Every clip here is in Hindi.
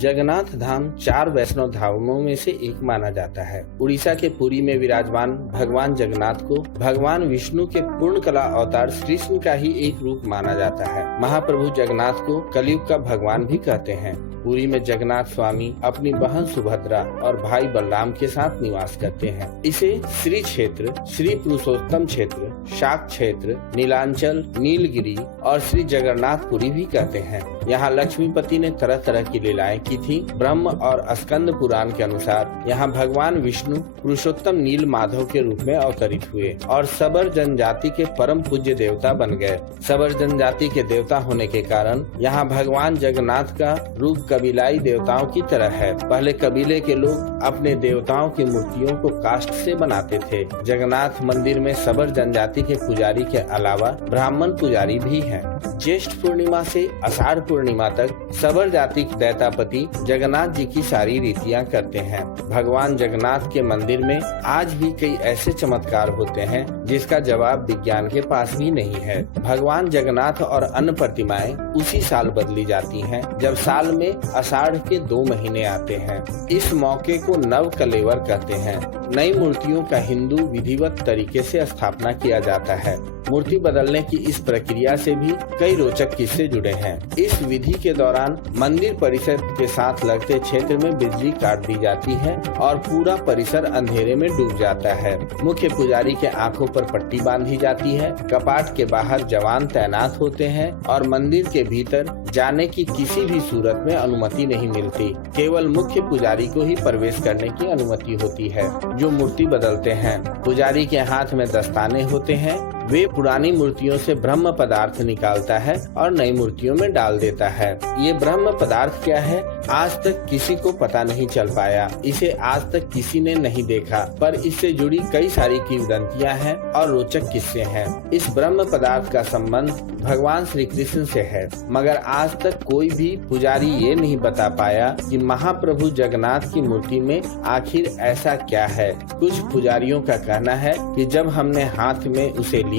जगन्नाथ धाम 4 वैष्णव धामों में से एक माना जाता है। उड़ीसा के पुरी में विराजमान भगवान जगन्नाथ को भगवान विष्णु के पूर्ण कला अवतार श्री कृष्ण का ही एक रूप माना जाता है। महाप्रभु जगन्नाथ को कलयुग का भगवान भी कहते हैं। पुरी में जगन्नाथ स्वामी अपनी बहन सुभद्रा और भाई बलराम के साथ निवास करते हैं। इसे श्री क्षेत्र, श्री पुरुषोत्तम क्षेत्र, शाक क्षेत्र, नीलांचल, नीलगिरी और श्री जगन्नाथपुरी भी कहते हैं। यहाँ लक्ष्मीपति ने तरह तरह की लीलाएं की थी। ब्रह्म और स्कंद पुराण के अनुसार यहाँ भगवान विष्णु पुरुषोत्तम नील माधव के रूप में अवतरित हुए और सबर जनजाति के परम पूज्य देवता बन गए। सबर जनजाति के देवता होने के कारण यहाँ भगवान जगन्नाथ का रूप कबीलाई देवताओं की तरह है। पहले कबीले के लोग अपने देवताओं की मूर्तियों को काष्ठ से बनाते थे। जगन्नाथ मंदिर में सबर जनजाति के पुजारी के अलावा ब्राह्मण पुजारी भी हैं। ज्येष्ठ पूर्णिमा से आषाढ़ पूर्णिमा तक सबर जाति के दैतापति जगन्नाथ जी की सारी रीतियां करते हैं। भगवान जगन्नाथ के मंदिर में आज भी कई ऐसे चमत्कार होते हैं जिसका जवाब विज्ञान के पास भी नहीं है। भगवान जगन्नाथ और अन्य प्रतिमाएं उसी साल बदली जाती हैं जब साल में आषाढ़ के 2 महीने आते हैं। इस मौके को नव कलेवर कहते हैं। नई मूर्तियों का हिंदू विधिवत तरीके से स्थापना किया जाता है। मूर्ति बदलने की इस प्रक्रिया से भी कई रोचक किस्से जुड़े हैं। इस विधि के दौरान मंदिर परिसर के साथ लगते क्षेत्र में बिजली काट दी जाती है और पूरा परिसर अंधेरे में डूब जाता है। मुख्य पुजारी के आंखों पर पट्टी बांधी जाती है। कपाट के बाहर जवान तैनात होते हैं और मंदिर के भीतर जाने की किसी भी सूरत में अनुमति नहीं मिलती। केवल मुख्य पुजारी को ही प्रवेश करने की अनुमति होती है जो मूर्ति बदलते हैं। पुजारी के हाथ में दस्ताने होते हैं। वे पुरानी मूर्तियों से ब्रह्म पदार्थ निकालता है और नई मूर्तियों में डाल देता है। ये ब्रह्म पदार्थ क्या है, आज तक किसी को पता नहीं चल पाया। इसे आज तक किसी ने नहीं देखा, पर इससे जुड़ी कई सारी किंवदंतियां हैं और रोचक किस्से हैं। इस ब्रह्म पदार्थ का संबंध भगवान श्री कृष्ण से है, मगर आज तक कोई भी पुजारी ये नहीं बता पाया कि महाप्रभु जगन्नाथ की मूर्ति में आखिर ऐसा क्या है। कुछ पुजारियों का कहना है कि जब हमने हाथ में उसे लिया,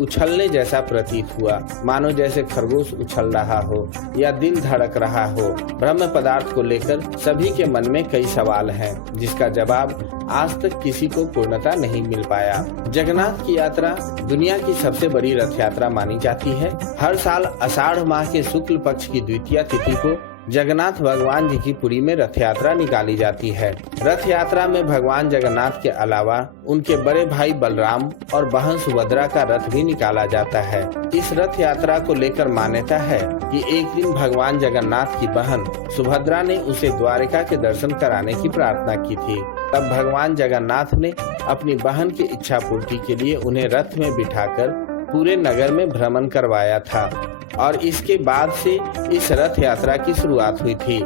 उछलने जैसा प्रतीत हुआ, मानो जैसे खरगोश उछल रहा हो या दिल धड़क रहा हो। ब्रह्म पदार्थ को लेकर सभी के मन में कई सवाल हैं, जिसका जवाब आज तक किसी को पूर्णता नहीं मिल पाया। जगन्नाथ की यात्रा दुनिया की सबसे बड़ी रथ यात्रा मानी जाती है। हर साल आषाढ़ माह के शुक्ल पक्ष की द्वितीया तिथि को जगन्नाथ भगवान जी की पुरी में रथ यात्रा निकाली जाती है। रथ यात्रा में भगवान जगन्नाथ के अलावा उनके बड़े भाई बलराम और बहन सुभद्रा का रथ भी निकाला जाता है। इस रथ यात्रा को लेकर मान्यता है कि एक दिन भगवान जगन्नाथ की बहन सुभद्रा ने उसे द्वारिका के दर्शन कराने की प्रार्थना की थी। तब भगवान जगन्नाथ ने अपनी बहन की इच्छा पूर्ति के लिए उन्हें रथ में बिठाकर पूरे नगर में भ्रमण करवाया था और इसके बाद से इस रथ यात्रा की शुरुआत हुई थी।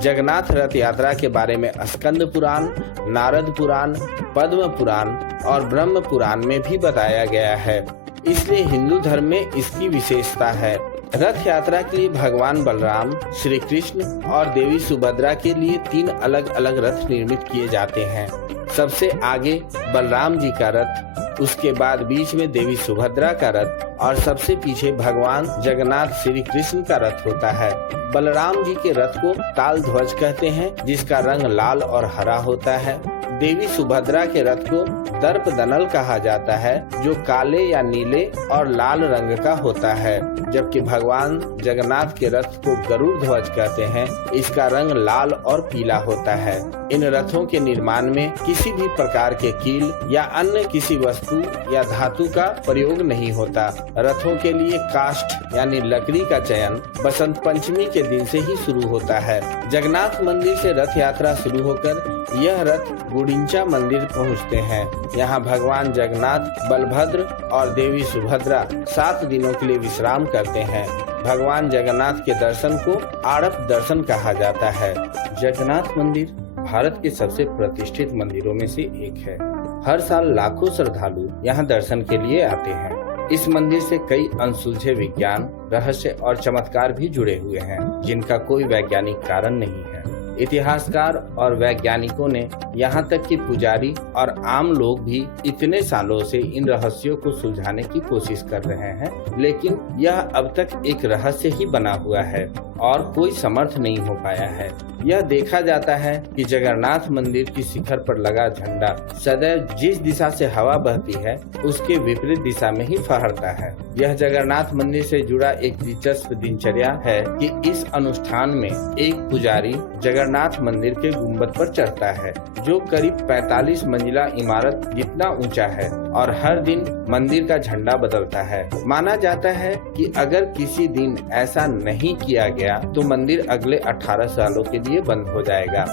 जगन्नाथ रथ यात्रा के बारे में स्कंद पुराण, नारद पुराण, पद्म पुराण और ब्रह्म पुराण में भी बताया गया है। इसलिए हिंदू धर्म में इसकी विशेषता है। रथ यात्रा के लिए भगवान बलराम, श्री कृष्ण और देवी सुभद्रा के लिए 3 अलग अलग रथ निर्मित किए जाते हैं। सबसे आगे बलराम जी का रथ, उसके बाद बीच में देवी सुभद्रा का रथ और सबसे पीछे भगवान जगन्नाथ श्री कृष्ण का रथ होता है। बलराम जी के रथ को ताल ध्वज कहते हैं, जिसका रंग लाल और हरा होता है। देवी सुभद्रा के रथ को दर्प दनल कहा जाता है, जो काले या नीले और लाल रंग का होता है, जबकि भगवान जगन्नाथ के रथ को गरुड़ ध्वज कहते हैं। इसका रंग लाल और पीला होता है। इन रथों के निर्माण में किसी भी प्रकार के कील या अन्य किसी वस्तु या धातु का प्रयोग नहीं होता। रथों के लिए काष्ठ यानी लकड़ी का चयन बसंत पंचमी के दिन से ही शुरू होता है। जगन्नाथ मंदिर से रथ यात्रा शुरू होकर यह रथ गुड़िंचा मंदिर पहुंचते हैं। यहाँ भगवान जगन्नाथ, बलभद्र और देवी सुभद्रा 7 दिनों के लिए विश्राम करते हैं। भगवान जगन्नाथ के दर्शन को आड़प दर्शन कहा जाता है। जगन्नाथ मंदिर भारत के सबसे प्रतिष्ठित मंदिरों में से एक है। हर साल लाखों श्रद्धालु यहाँ दर्शन के लिए आते हैं। इस मंदिर से कई अनसुलझे विज्ञान, रहस्य और चमत्कार भी जुड़े हुए हैं, जिनका कोई वैज्ञानिक कारण नहीं है। इतिहासकार और वैज्ञानिकों ने यहाँ तक कि पुजारी और आम लोग भी इतने सालों से इन रहस्यों को सुलझाने की कोशिश कर रहे हैं, लेकिन यह अब तक एक रहस्य ही बना हुआ है। और कोई समर्थ नहीं हो पाया है। यह देखा जाता है कि जगन्नाथ मंदिर की शिखर पर लगा झंडा सदैव जिस दिशा से हवा बहती है उसके विपरीत दिशा में ही फहरता है। यह जगन्नाथ मंदिर से जुड़ा एक दिलचस्प दिनचर्या है कि इस अनुष्ठान में एक पुजारी जगन्नाथ मंदिर के गुम्बद पर चढ़ता है, जो करीब 45 मंजिला इमारत जितना ऊंचा है, और हर दिन मंदिर का झंडा बदलता है। माना जाता है कि अगर किसी दिन ऐसा नहीं किया गया तो मंदिर अगले 18 सालों के लिए बंद हो जाएगा।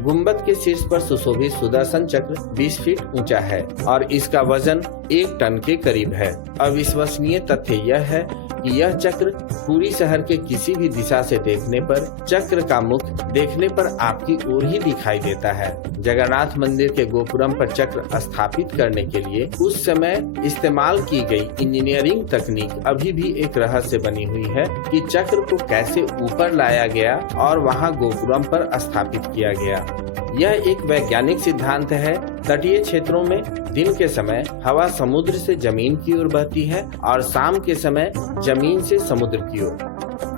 गुम्बद के शीर्ष पर सुशोभित सुदर्शन चक्र 20 फीट ऊंचा है और इसका वजन 1 टन के करीब है। अविश्वसनीय तथ्य यह है कि यह चक्र पूरी शहर के किसी भी दिशा से देखने पर चक्र का मुख देखने पर आपकी ओर ही दिखाई देता है। जगन्नाथ मंदिर के गोपुरम पर चक्र स्थापित करने के लिए उस समय इस्तेमाल की गई इंजीनियरिंग तकनीक अभी भी एक रहस्य बनी हुई है कि चक्र को कैसे ऊपर लाया गया और वहां गोपुरम पर स्थापित किया गया। यह एक वैज्ञानिक सिद्धांत है। तटीय क्षेत्रों में दिन के समय हवा समुद्र से जमीन की ओर बहती है और शाम के समय जमीन से समुद्र की ओर।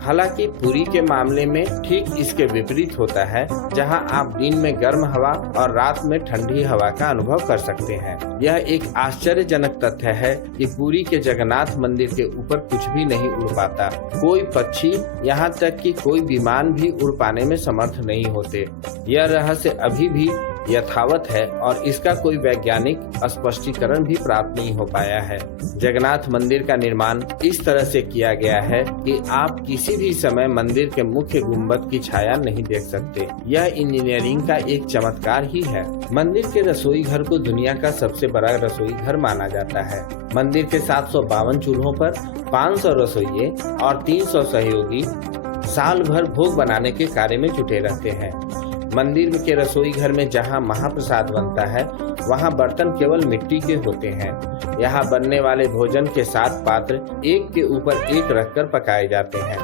हालांकि पुरी के मामले में ठीक इसके विपरीत होता है, जहां आप दिन में गर्म हवा और रात में ठंडी हवा का अनुभव कर सकते हैं। यह एक आश्चर्यजनक तथ्य है कि पुरी के जगन्नाथ मंदिर के ऊपर कुछ भी नहीं उड़ पाता। कोई पक्षी, यहाँ तक कि कोई विमान भी उड़ पाने में समर्थ नहीं होते। यह रहस्य अभी भी यथावत है और इसका कोई वैज्ञानिक स्पष्टीकरण भी प्राप्त नहीं हो पाया है। जगन्नाथ मंदिर का निर्माण इस तरह से किया गया है कि आप किसी भी समय मंदिर के मुख्य गुम्बद की छाया नहीं देख सकते। यह इंजीनियरिंग का एक चमत्कार ही है। मंदिर के रसोई घर को दुनिया का सबसे बड़ा रसोई घर माना जाता है। मंदिर के 752 चूल्हों पर 500 रसोइये और 300 सहयोगी साल भर भोग बनाने के कार्य में जुटे रहते हैं। मंदिर के रसोई घर में जहां महाप्रसाद बनता है, वहां बर्तन केवल मिट्टी के होते हैं। यहां बनने वाले भोजन के 7 पात्र एक के ऊपर एक रखकर पकाए जाते हैं।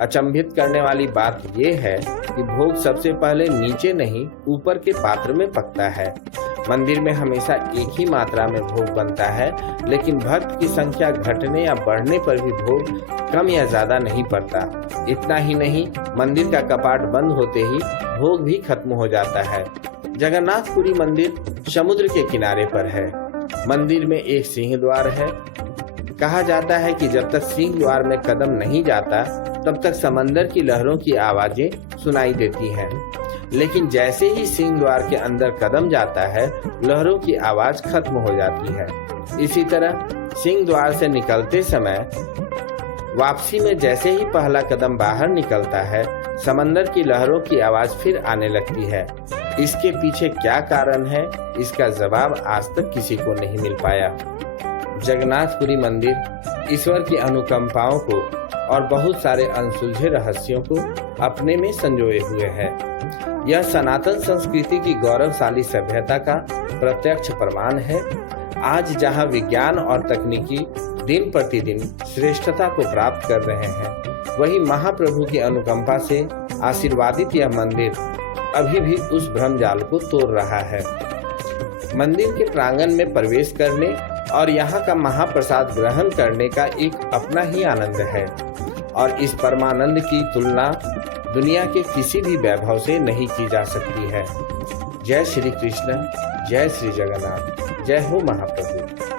अचंभित करने वाली बात यह है कि भोग सबसे पहले नीचे नहीं ऊपर के पात्र में पकता है। मंदिर में हमेशा एक ही मात्रा में भोग बनता है, लेकिन भक्त की संख्या घटने या बढ़ने पर भी भोग कम या ज्यादा नहीं पड़ता। इतना ही नहीं, मंदिर का कपाट बंद होते ही भोग भी खत्म हो जाता है। जगन्नाथपुरी मंदिर समुद्र के किनारे पर है। मंदिर में एक सिंह द्वार है। कहा जाता है कि जब तक सिंह द्वार में कदम नहीं जाता तब तक समंदर की लहरों की आवाजें सुनाई देती हैं, लेकिन जैसे ही सिंह द्वार के अंदर कदम जाता है, लहरों की आवाज खत्म हो जाती है। इसी तरह सिंह द्वार से निकलते समय वापसी में जैसे ही पहला कदम बाहर निकलता है, समंदर की लहरों की आवाज फिर आने लगती है। इसके पीछे क्या कारण है, इसका जवाब आज तक किसी को नहीं मिल पाया। जगन्नाथपुरी मंदिर ईश्वर की अनुकंपाओं को और बहुत सारे अनसुलझे रहस्यों को अपने में संजोए हुए है। यह सनातन संस्कृति की गौरवशाली सभ्यता का प्रत्यक्ष प्रमाण है। आज जहां विज्ञान और तकनीकी दिन प्रतिदिन श्रेष्ठता को प्राप्त कर रहे हैं, वही महाप्रभु की अनुकंपा से आशीर्वादित यह मंदिर अभी भी उस भ्रमजाल को तोड़ रहा है। मंदिर के प्रांगण में प्रवेश करने और यहाँ का महाप्रसाद ग्रहण करने का एक अपना ही आनंद है, और इस परमानंद की तुलना दुनिया के किसी भी वैभव से नहीं की जा सकती है। जय श्री कृष्ण, जय श्री जगन्नाथ, जय हो महाप्रभु।